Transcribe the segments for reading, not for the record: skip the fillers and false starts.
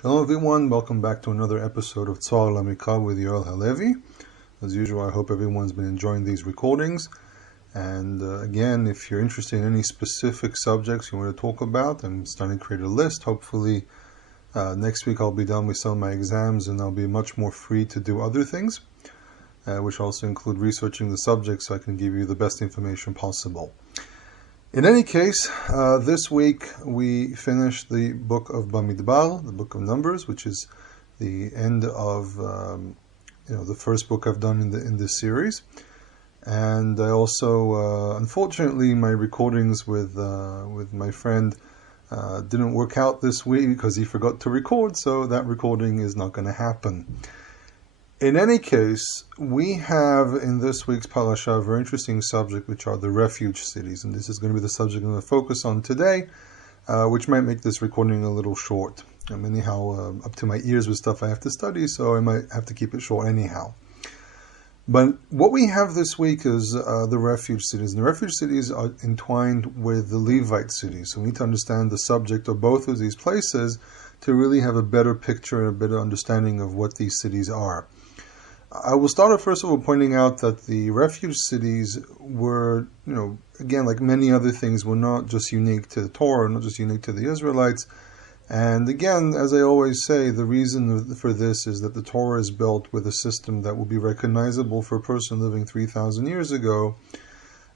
Shalom everyone, welcome back to another episode of Tzar Lamikra with Yoel Halevi. As usual, I hope everyone's been enjoying these recordings. And again, if you're interested in any specific subjects you want to talk about, I'm starting to create a list. Hopefully next week I'll be done with some of my exams and I'll be much more free to do other things, which also include researching the subject so I can give you the best information possible. In any case, this week we finished the book of Bamidbar, the book of Numbers, which is the end of the first book I've done in this series. And I also, unfortunately, my recordings with my friend didn't work out this week because he forgot to record, so that recording is not going to happen. In any case, we have in this week's parasha a very interesting subject, which are the refuge cities. And this is going to be the subject I'm going to focus on today, which might make this recording a little short. I'm anyhow up to my ears with stuff I have to study, so I might have to keep it short anyhow. But what we have this week is the refuge cities. And the refuge cities are entwined with the Levite cities. So we need to understand the subject of both of these places to really have a better picture and a better understanding of what these cities are. I will start off first of all pointing out that the refuge cities were, again, like many other things, were not just unique to the Torah, not just unique to the Israelites. And again, as I always say, the reason for this is that the Torah is built with a system that will be recognizable for a person living 3,000 years ago.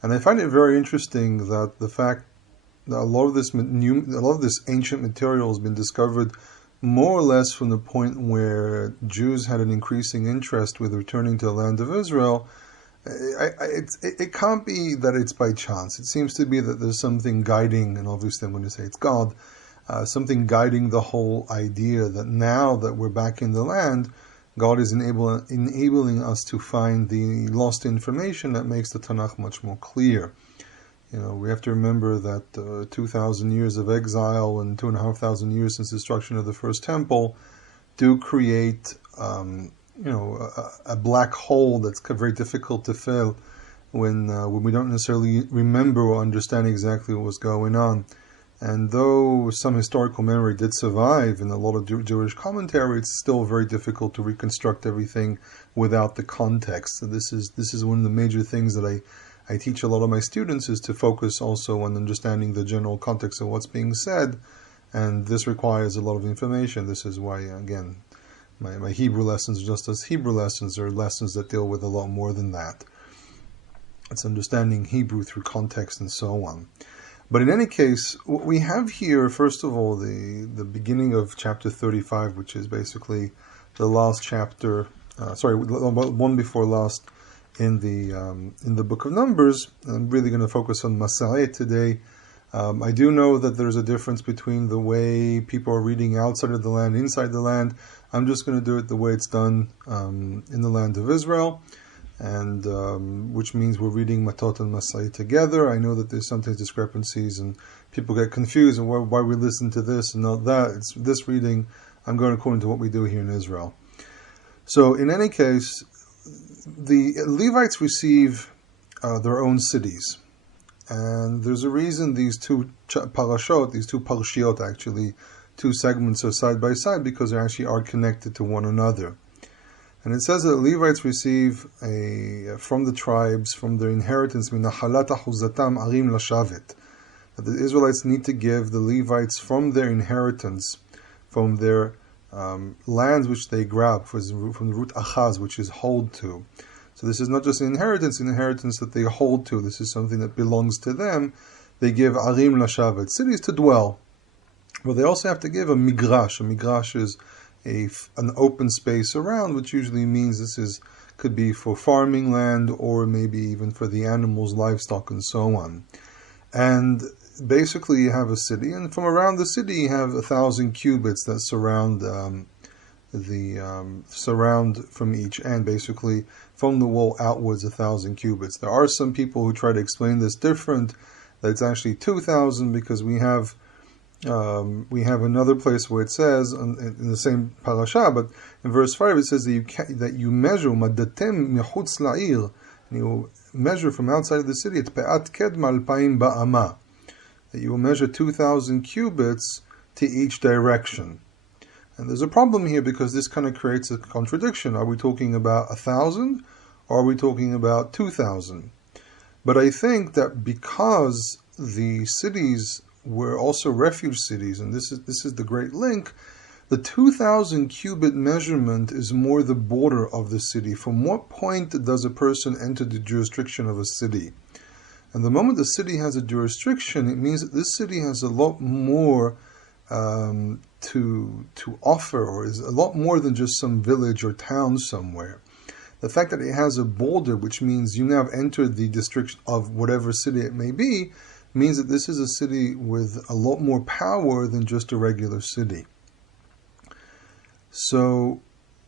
And I find it very interesting that the fact that a lot of this ancient material has been discovered more or less from the point where Jews had an increasing interest with returning to the land of Israel. It can't be that it's by chance. It seems to be that there's something guiding, and obviously I'm going to say it's God, something guiding the whole idea that now that we're back in the land, God is enabling us to find the lost information that makes the Tanakh much more clear. We have to remember that 2,000 years of exile and 2,500 years since the destruction of the first temple do create, a black hole that's very difficult to fill when we don't necessarily remember or understand exactly what was going on. And though some historical memory did survive in a lot of Jewish commentary, it's still very difficult to reconstruct everything without the context. So this is one of the major things that I teach a lot of my students, is to focus also on understanding the general context of what's being said, and this requires a lot of information. This is why, again, my Hebrew lessons, just as Hebrew lessons, are lessons that deal with a lot more than that. It's understanding Hebrew through context and so on. But in any case, what we have here, first of all, the beginning of chapter 35, which is basically the last chapter, one before last, in the book of Numbers. I'm really going to focus on Masa'e today. I do know that there's a difference between the way people are reading outside of the land, inside the land. I'm just going to do it the way it's done in the land of Israel, and which means we're reading Matot and Masaei together. I know that there's sometimes discrepancies and people get confused and why we listen to this and not that. It's this reading. I'm going according to what we do here in Israel. So in any case, the Levites receive their own cities, and there's a reason these two parashot, these two parshiot, actually, two segments are side by side, because they actually are connected to one another. And it says that the Levites receive from the tribes, from their inheritance, minachalat achuzatam arim lashavet, that the Israelites need to give the Levites from their inheritance, from their lands which they grab, from the root achaz, which is hold to. So this is not just an inheritance that they hold to. This is something that belongs to them. They give arim lashavet, cities to dwell. But they also have to give a migrash. A migrash is an open space around, which usually means could be for farming land, or maybe even for the animals, livestock, and so on. And basically you have a city, and from around the city you have 1,000 cubits that surround surround from each end, basically from the wall outwards 1,000 cubits. There are some people who try to explain this different, that it's actually 2,000, because we have another place where it says in the same parasha, but in verse 5 it says that you measure madatem mechutz la'ir, and you measure from outside of the city. It's pe'at kedma alpayim ba'ama, that you will measure 2,000 cubits to each direction. And there's a problem here because this kind of creates a contradiction. Are we talking about 1,000 or are we talking about 2,000? But I think that because the cities were also refuge cities, and this is the great link, the 2,000 cubit measurement is more the border of the city. From what point does a person enter the jurisdiction of a city? And the moment the city has a jurisdiction, it means that this city has a lot more to offer, or is a lot more than just some village or town somewhere. The fact that it has a border, which means you now have entered the district of whatever city it may be, means that this is a city with a lot more power than just a regular city. So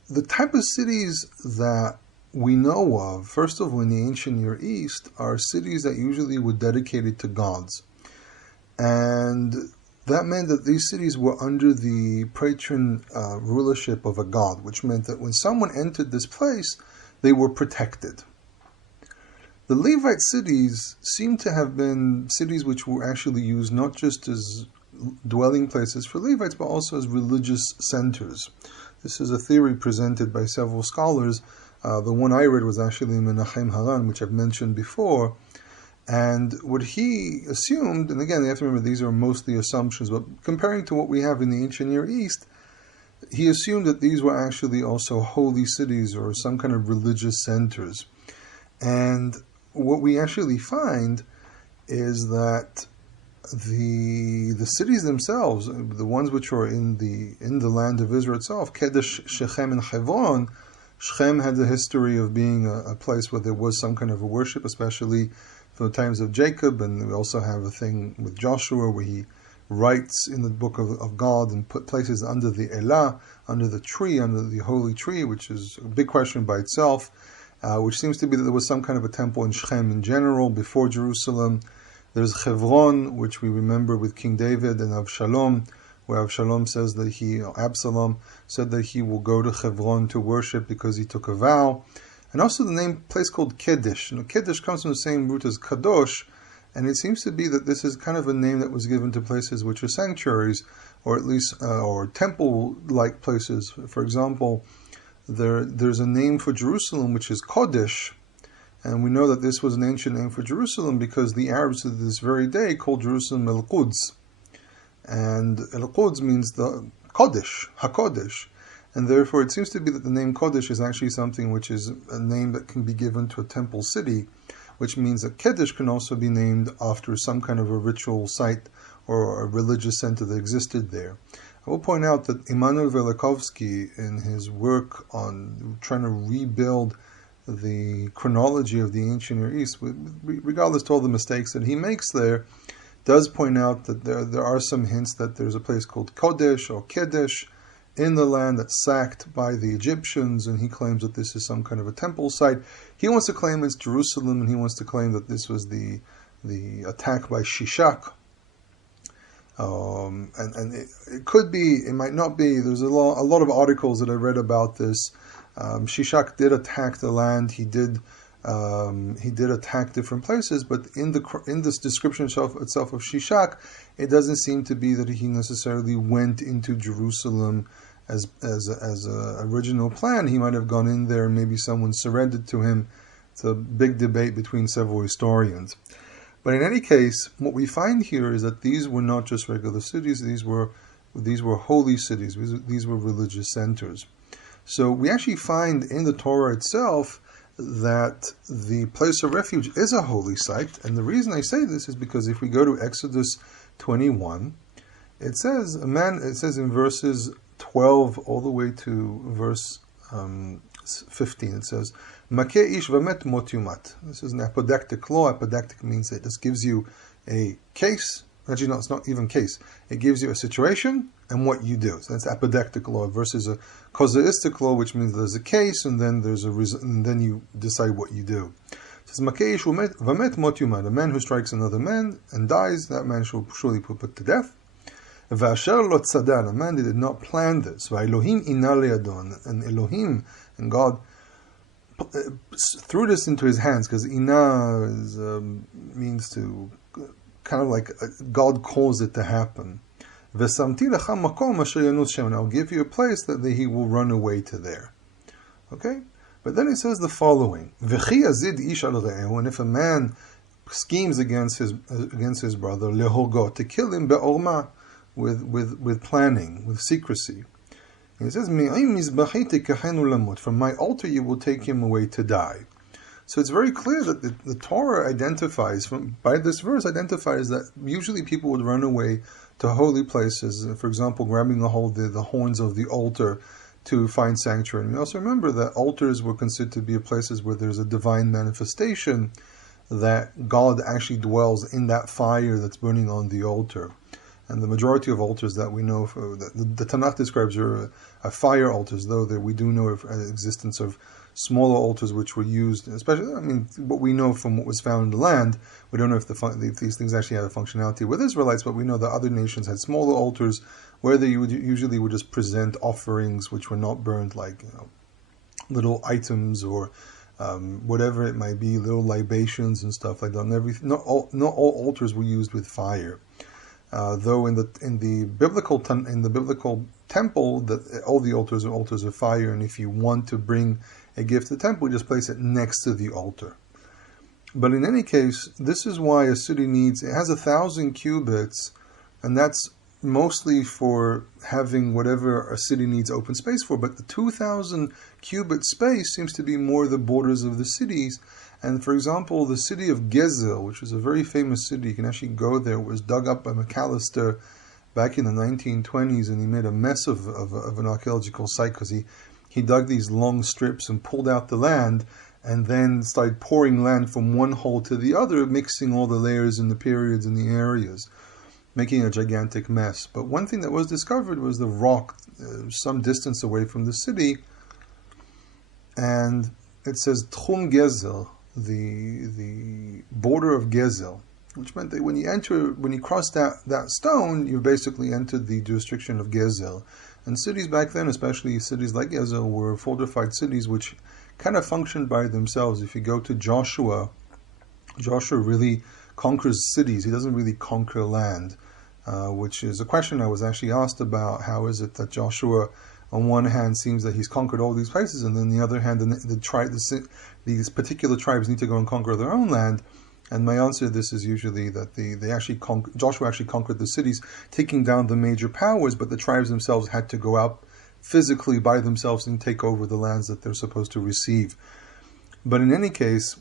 the type of cities that we know of, first of all, in the ancient Near East, are cities that usually were dedicated to gods. And that meant that these cities were under the patron rulership of a god, which meant that when someone entered this place, they were protected. The Levite cities seem to have been cities which were actually used not just as dwelling places for Levites, but also as religious centers. This is a theory presented by several scholars. The one I read was actually Menachem Haran, which I've mentioned before. And what he assumed, and again, you have to remember these are mostly assumptions, but comparing to what we have in the ancient Near East, he assumed that these were actually also holy cities or some kind of religious centers. And what we actually find is that the cities themselves, the ones which are in the land of Israel itself, Kedesh, Shechem, and Hebron, Shechem had the history of being a place where there was some kind of a worship, especially from the times of Jacob, and we also have a thing with Joshua where he writes in the book of God and put places under the Elah, under the tree, under the holy tree, which is a big question by itself, which seems to be that there was some kind of a temple in Shechem in general before Jerusalem. There's Hebron, which we remember with King David and Avshalom, where Avshalom says that Absalom said that he will go to Hebron to worship because he took a vow. And also the place called Kedesh. Kedesh comes from the same root as Kadosh, and it seems to be that this is kind of a name that was given to places which are sanctuaries, or at least or temple-like places. For example, there's a name for Jerusalem which is Kodesh, and we know that this was an ancient name for Jerusalem because the Arabs to this very day call Jerusalem El-Quds. And El-Quds means the Kodesh, HaKodesh. And therefore it seems to be that the name Kodesh is actually something which is a name that can be given to a temple city, which means that Kedesh can also be named after some kind of a ritual site or a religious center that existed there. I will point out that Immanuel Velikovsky, in his work on trying to rebuild the chronology of the ancient Near East, regardless to all the mistakes that he makes there, does point out that there are some hints that there's a place called Kodesh or Kedesh in the land that's sacked by the Egyptians, and he claims that this is some kind of a temple site. He wants to claim it's Jerusalem, and he wants to claim that this was the attack by Shishak. And it could be, it might not be. There's a lot of articles that I read about this. Shishak did attack the land. He did attack different places, but in this description itself of Shishak, it doesn't seem to be that he necessarily went into Jerusalem as a original plan. He might have gone in there, and maybe someone surrendered to him. It's a big debate between several historians. But in any case, what we find here is that these were not just regular cities; these were holy cities. These were religious centers. So we actually find in the Torah itself that the place of refuge is a holy site. And the reason I say this is because if we go to Exodus 21, it says in verses 12 all the way to verse 15, it says, Makeh ish v'met mot yumat. This is an apodactic law. Apodactic means that this gives you a case. Actually, no, it's not even case. It gives you a situation and what you do. So that's apodactic law versus a casuistic law, which means there's a case and then there's and then you decide what you do. It says, Makeh ish v'met mot yumat. A man who strikes another man and dies, that man shall surely be put to death. V'asher lo tzadan. A man that did not plan this. V'Elohim ina le'adon. And Elohim and God threw this into his hands, because ina means to kind of like God caused it to happen. V'samti lecha makom asher yanutz shem, and I'll give you a place that he will run away to there. Okay? But then it says the following, V'chi yazid ish al re'ehu, and if a man schemes against his brother, lehogo, to kill him be'orma, with planning, with secrecy. And it says, from my altar you will take him away to die. So it's very clear that the Torah identifies, by this verse, identifies that usually people would run away to holy places, for example, grabbing the horns of the altar to find sanctuary. And we also remember that altars were considered to be places where there's a divine manifestation, that God actually dwells in that fire that's burning on the altar. And the majority of altars that we know, the Tanakh describes are fire altars, though that we do know of existence of smaller altars which were used, especially, what we know from what was found in the land, we don't know if these things actually had a functionality with Israelites, but we know that other nations had smaller altars where they usually would just present offerings which were not burned, like little items or whatever it might be, little libations and stuff like that. Not all altars were used with fire. Though in the biblical temple, that all the altars are altars of fire, and if you want to bring a gift to the temple, you just place it next to the altar. But in any case, this is why a city has 1,000 cubits, and that's mostly for having whatever a city needs open space for. But the 2,000 cubit space seems to be more the borders of the cities. And for example, the city of Gezer, which is a very famous city, you can actually go there, was dug up by McAllister back in the 1920s, and he made a mess of an archaeological site because he dug these long strips and pulled out the land and then started pouring land from one hole to the other, mixing all the layers and the periods and the areas, making a gigantic mess. But one thing that was discovered was the rock some distance away from the city, and it says Tchum Gezer, the border of Gezer, which meant that when you cross that stone, you basically entered the jurisdiction of Gezer. And cities back then, especially cities like Gezer, were fortified cities which kind of functioned by themselves. If you go to Joshua really conquers cities. He doesn't really conquer land, which is a question I was actually asked about. How is it that Joshua, on one hand, seems that he's conquered all these places, and then on the other hand, these particular tribes need to go and conquer their own land? And my answer to this is usually that Joshua actually conquered the cities, taking down the major powers, but the tribes themselves had to go out physically by themselves and take over the lands that they're supposed to receive. But in any case,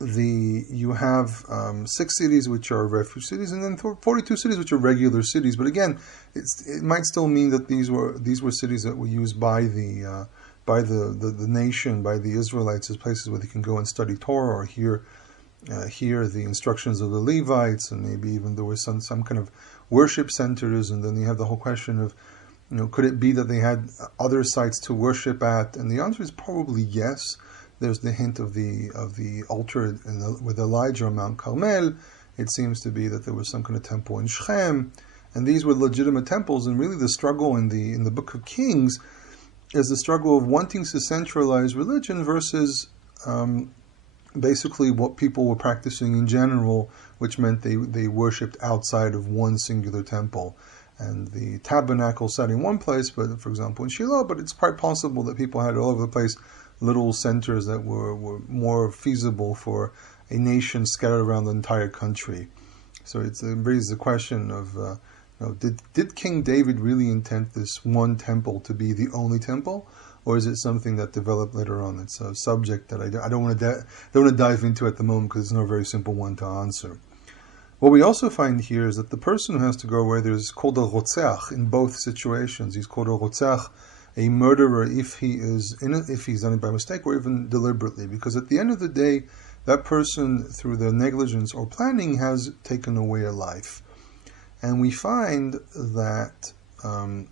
you have 6 cities which are refuge cities, and then 42 cities which are regular cities. But again, it might still mean that these were cities that were used by the nation, by the Israelites, as places where they can go and study Torah or hear the instructions of the Levites, and maybe even there were some kind of worship centers. And then you have the whole question of, could it be that they had other sites to worship at? And the answer is probably yes. There's the hint of the altar with Elijah on Mount Carmel. It seems to be that there was some kind of temple in Shechem, and these were legitimate temples. And really, the struggle in the Book of Kings is the struggle of wanting to centralize religion versus basically what people were practicing in general, which meant they worshipped outside of one singular temple. And the tabernacle sat in one place, but for example in Shiloh, but it's quite possible that people had all over the place little centers that were more feasible for a nation scattered around the entire country. So it raises the question of, did King David really intend this one temple to be the only temple, or is it something that developed later on? It's a subject that I don't want to dive into at the moment, because it's not a very simple one to answer. What we also find here is that the person who has to go away there is called a rotzeach in both situations. He's called a rotzeach, a murderer, if he's done it by mistake or even deliberately, because at the end of the day, that person, through their negligence or planning, has taken away a life. And we find that in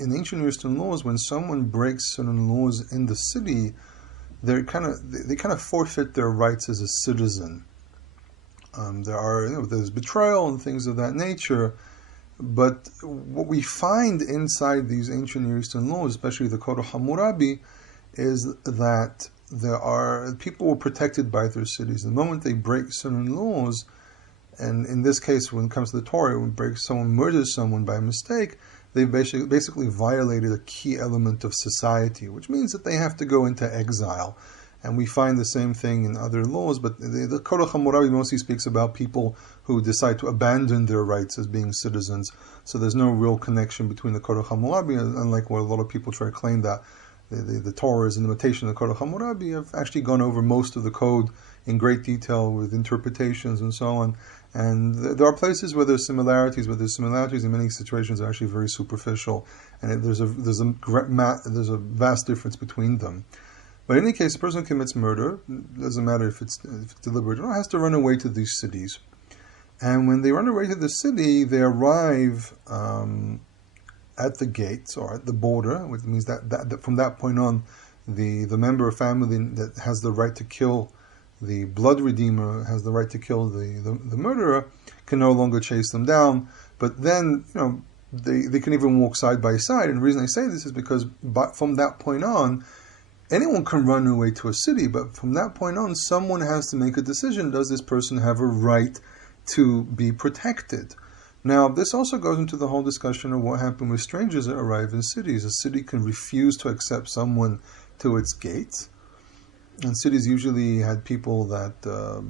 ancient Near Eastern laws, when someone breaks certain laws in the city, they kind of forfeit their rights as a citizen. There's betrayal and things of that nature. But what we find inside these ancient Near Eastern laws, especially the Code of Hammurabi, is that people were protected by their cities. The moment they break certain laws, And in this case, when it comes to the Torah, when someone murders someone by mistake, they've basically violated a key element of society, which means that they have to go into exile. And we find the same thing in other laws, but the Korach HaMurabi mostly speaks about people who decide to abandon their rights as being citizens. So there's no real connection between the Korach HaMurabi, unlike what a lot of people try to claim that the Torah is an imitation of the Korach HaMurabi. I've actually gone over most of the code in great detail with interpretations and so on. And there are places where there's similarities, but there's similarities in many situations are actually very superficial, and there's a vast difference between them. But in any case, a person commits murder, doesn't matter if it's deliberate or not, has to run away to these cities. And when they run away to the city, they arrive at the gates or at the border, which means that from that point on, the member of family that has the right to kill the blood redeemer, has the right to kill the murderer, can no longer chase them down. But then, they can even walk side by side. And the reason I say this is because from that point on, anyone can run away to a city, but from that point on, someone has to make a decision. Does this person have a right to be protected? Now, this also goes into the whole discussion of what happened with strangers that arrive in cities. A city can refuse to accept someone to its gates. And cities usually had people that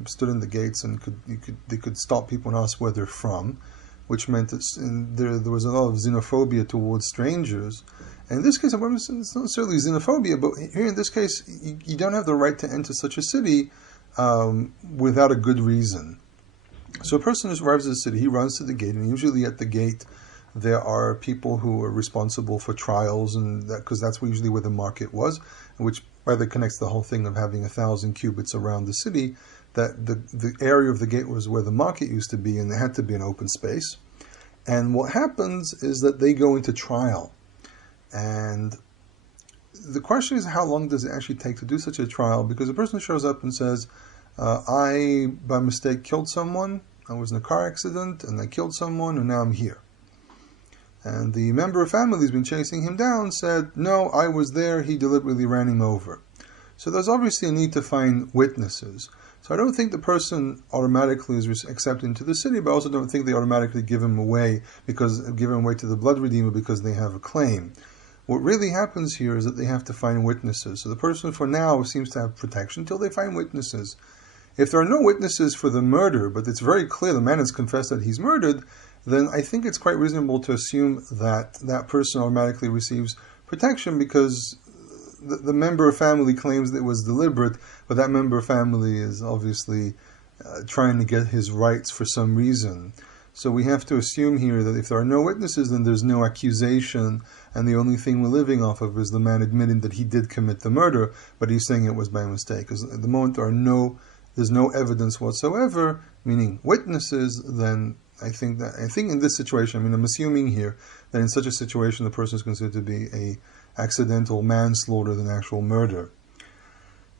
stood in the gates and they could stop people and ask where they're from, which meant that there was a lot of xenophobia towards strangers. And in this case, it's not necessarily xenophobia, but here in this case, you don't have the right to enter such a city without a good reason. So a person who arrives at a city, he runs to the gate, and usually at the gate there are people who are responsible for trials, and because that's usually where the market was, which rather connects the whole thing of having 1,000 cubits around the city. That the area of the gate was where the market used to be, and there had to be an open space. And what happens is that they go into trial. And the question is, how long does it actually take to do such a trial? Because a person shows up and says, I, by mistake, killed someone. I was in a car accident, and I killed someone, and now I'm here. And the member of family who's been chasing him down said, no, I was there, he deliberately ran him over. So there's obviously a need to find witnesses. So I don't think the person automatically is accepted into the city, but I also don't think they automatically give him away to the blood redeemer because they have a claim. What really happens here is that they have to find witnesses. So the person for now seems to have protection until they find witnesses. If there are no witnesses for the murder, but it's very clear the man has confessed that he's murdered, then I think it's quite reasonable to assume that that person automatically receives protection because the member of family claims that it was deliberate, but that member of family is obviously trying to get his rights for some reason. So we have to assume here that if there are no witnesses, then there's no accusation, and the only thing we're living off of is the man admitting that he did commit the murder, but he's saying it was by mistake. Because at the moment there's no evidence whatsoever, meaning witnesses, then I think in this situation, I'm assuming here that in such a situation the person is considered to be a accidental manslaughter than actual murder.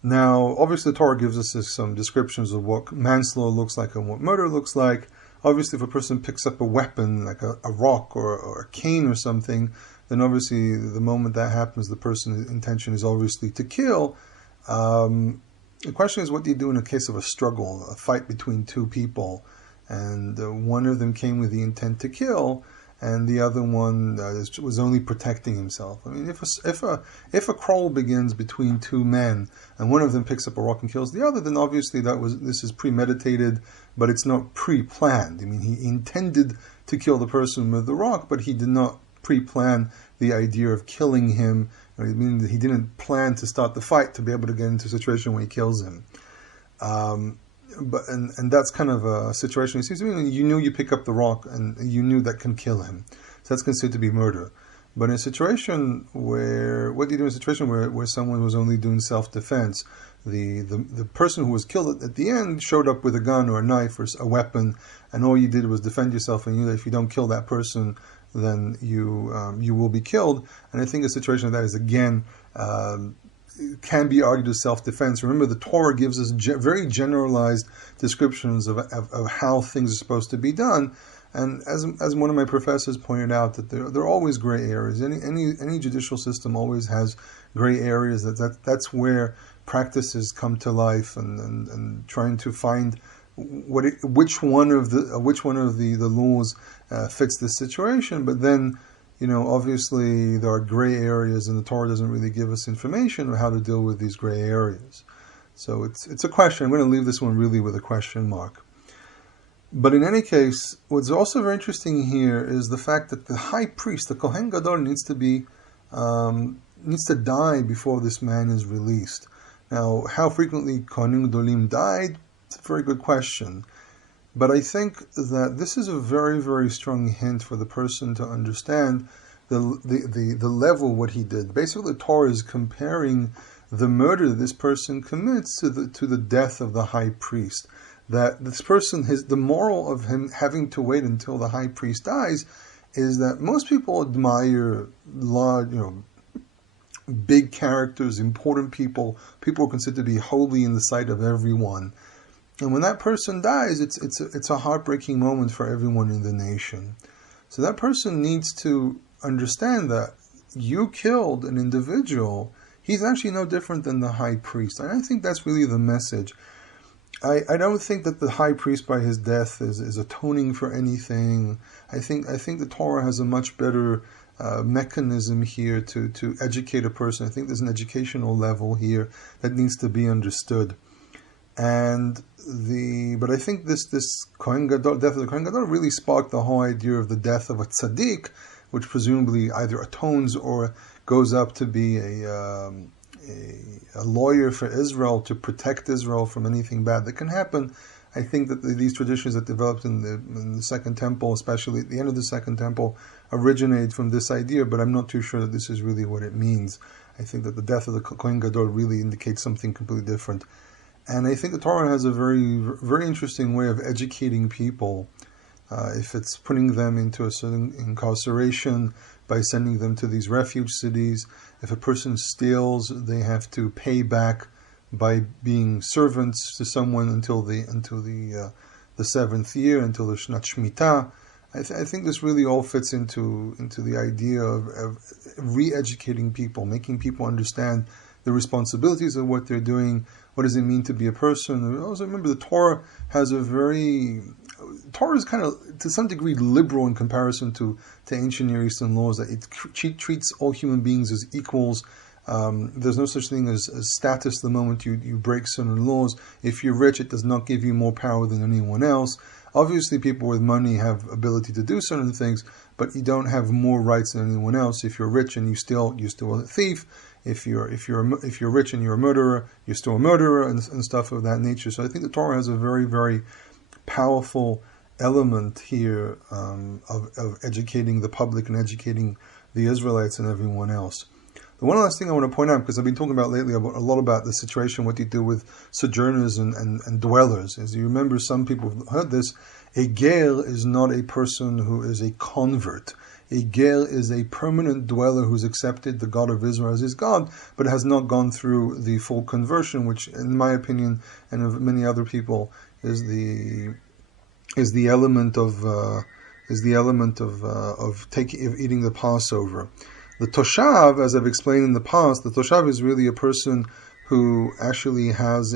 Now, obviously the Torah gives us some descriptions of what manslaughter looks like and what murder looks like. Obviously, if a person picks up a weapon, like a rock or a cane or something, then obviously the moment that happens, the person's intention is obviously to kill. The question is, what do you do in a case of a struggle, a fight between two people, and one of them came with the intent to kill, and the other one was only protecting himself? If a quarrel begins between two men, and one of them picks up a rock and kills the other, then obviously this is premeditated, but it's not pre-planned. He intended to kill the person with the rock, but he did not pre-plan the idea of killing him. Meaning that he didn't plan to start the fight to be able to get into a situation where he kills him. And that's kind of a situation. It seems to me you knew you pick up the rock and you knew that can kill him. So that's considered to be murder. But in a situation where, what do you do in a situation where someone was only doing self-defense? The person who was killed at the end showed up with a gun or a knife or a weapon, and all you did was defend yourself, and you knew that if you don't kill that person, then you will be killed. And I think a situation like that is, again, can be argued as self-defense. Remember, the Torah gives us very generalized descriptions of how things are supposed to be done. And as one of my professors pointed out, that there are always gray areas. Any judicial system always has gray areas. That's where practices come to life, and trying to find which one of the laws fits this situation. But then, obviously there are gray areas, and the Torah doesn't really give us information on how to deal with these gray areas. So it's a question. I'm going to leave this one really with a question mark. But in any case, what's also very interesting here is the fact that the high priest, the Kohen Gadol, needs to die before this man is released. Now, how frequently Kohanim Gedolim died? It's a very good question. But I think that this is a very, very strong hint for the person to understand the level of what he did. Basically, the Torah is comparing the murder that this person commits to the death of the high priest. That this person, the moral of him having to wait until the high priest dies is that most people admire large, big characters, important people who are considered to be holy in the sight of everyone. And when that person dies, it's a heartbreaking moment for everyone in the nation. So that person needs to understand that you killed an individual. He's actually no different than the high priest. And I think that's really the message. I don't think that the high priest by his death is atoning for anything. I think the Torah has a much better mechanism here to educate a person. I think there's an educational level here that needs to be understood. But I think this Kohen Gadol, death of the Kohen Gadol, really sparked the whole idea of the death of a tzaddik, which presumably either atones or goes up to be a lawyer for Israel to protect Israel from anything bad that can happen. I think that these traditions that developed in the Second Temple, especially at the end of the Second Temple, originate from this idea, but I'm not too sure that this is really what it means. I think that the death of the Kohen Gadol really indicates something completely different. And I think the Torah has a very, very interesting way of educating people. If it's putting them into a certain incarceration by sending them to these refuge cities, if a person steals, they have to pay back by being servants to someone until the seventh year, until the Shnat Shemitah. I think this really all fits into the idea of re-educating people, making people understand the responsibilities of what they're doing. What does it mean to be a person? Also remember, the Torah is kind of, to some degree, liberal in comparison to ancient Near Eastern laws, that it treats all human beings as equals. There's no such thing as status the moment you break certain laws. If you're rich, it does not give you more power than anyone else. Obviously, people with money have ability to do certain things, but you don't have more rights than anyone else. If you're rich and you steal, you're still a thief. If you're rich and you're a murderer, you're still a murderer, and stuff of that nature. So I think the Torah has a very, very powerful element here of educating the public and educating the Israelites and everyone else. The one last thing I want to point out, because I've been talking about lately a lot about the situation, what you do with sojourners and dwellers. As you remember, some people have heard this, a ger is not a person who is a convert. A ger is a permanent dweller who's accepted the God of Israel as his God, but has not gone through the full conversion, which, in my opinion, and of many other people, is the element of eating the Passover. The Toshav, as I've explained in the past, the Toshav is really a person who actually has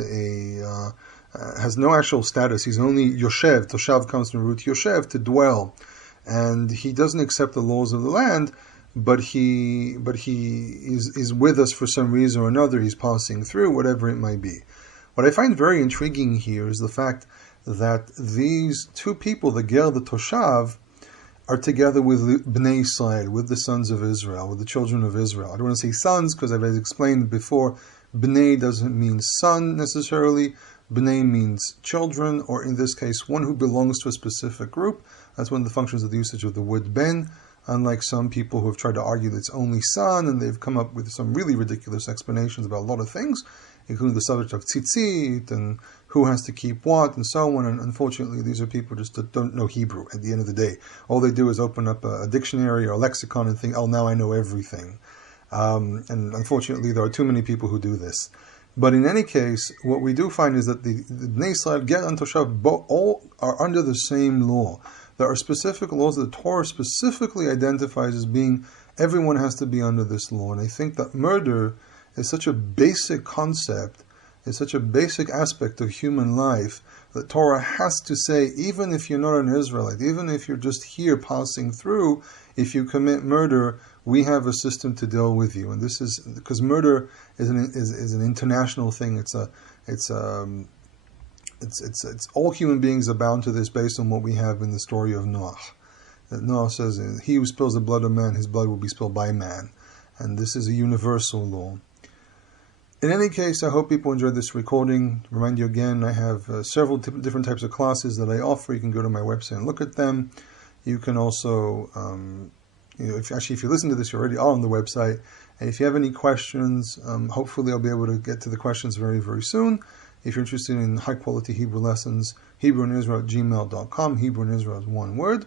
no actual status. He's only Yoshev. Toshav comes from the root Yoshev, to dwell. And he doesn't accept the laws of the land, but he is with us for some reason or another. He's passing through, whatever it might be. What I find very intriguing here is the fact that these two people, the Ger, the Toshav, are together with Bnei Israel, with the sons of Israel, with the children of Israel. I don't want to say sons, because I've explained before, Bnei doesn't mean son necessarily. Bnei means children, or in this case, one who belongs to a specific group. That's one of the functions of the usage of the word ben, unlike some people who have tried to argue that it's only son, and they've come up with some really ridiculous explanations about a lot of things, including the subject of tzitzit, and who has to keep what, and so on. And unfortunately, these are people just that don't know Hebrew at the end of the day. All they do is open up a dictionary or a lexicon and think, oh, now I know everything. And unfortunately, there are too many people who do this. But in any case, what we do find is that the Bnei Israel, Ger and Toshav, all are under the same law. There are specific laws that the Torah specifically identifies as being, everyone has to be under this law. And I think that murder is such a basic concept is such a basic aspect of human life that Torah has to say, even if you're not an Israelite, even if you're just here passing through, if you commit murder, we have a system to deal with you. And this is because murder is an international thing. It's all human beings are bound to this based on what we have in the story of Noah. That Noah says, he who spills the blood of man, his blood will be spilled by man. And this is a universal law. In any case, I hope people enjoyed this recording. Remind you again, I have several different types of classes that I offer. You can go to my website and look at them. You can also, if you listen to this, you're already on the website. And if you have any questions, hopefully I'll be able to get to the questions very, very soon. If you're interested in high-quality Hebrew lessons, HebrewInIsrael@gmail.com. Hebrew in Israel is one word.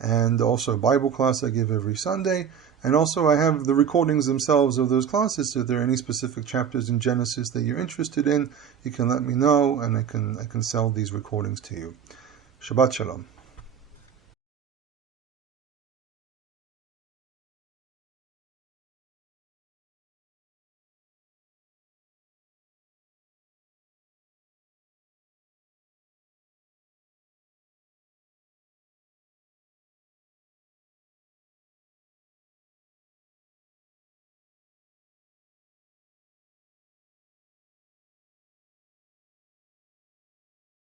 And also a Bible class I give every Sunday. And also I have the recordings themselves of those classes. So if there are any specific chapters in Genesis that you're interested in, you can let me know, and I can sell these recordings to you. Shabbat Shalom.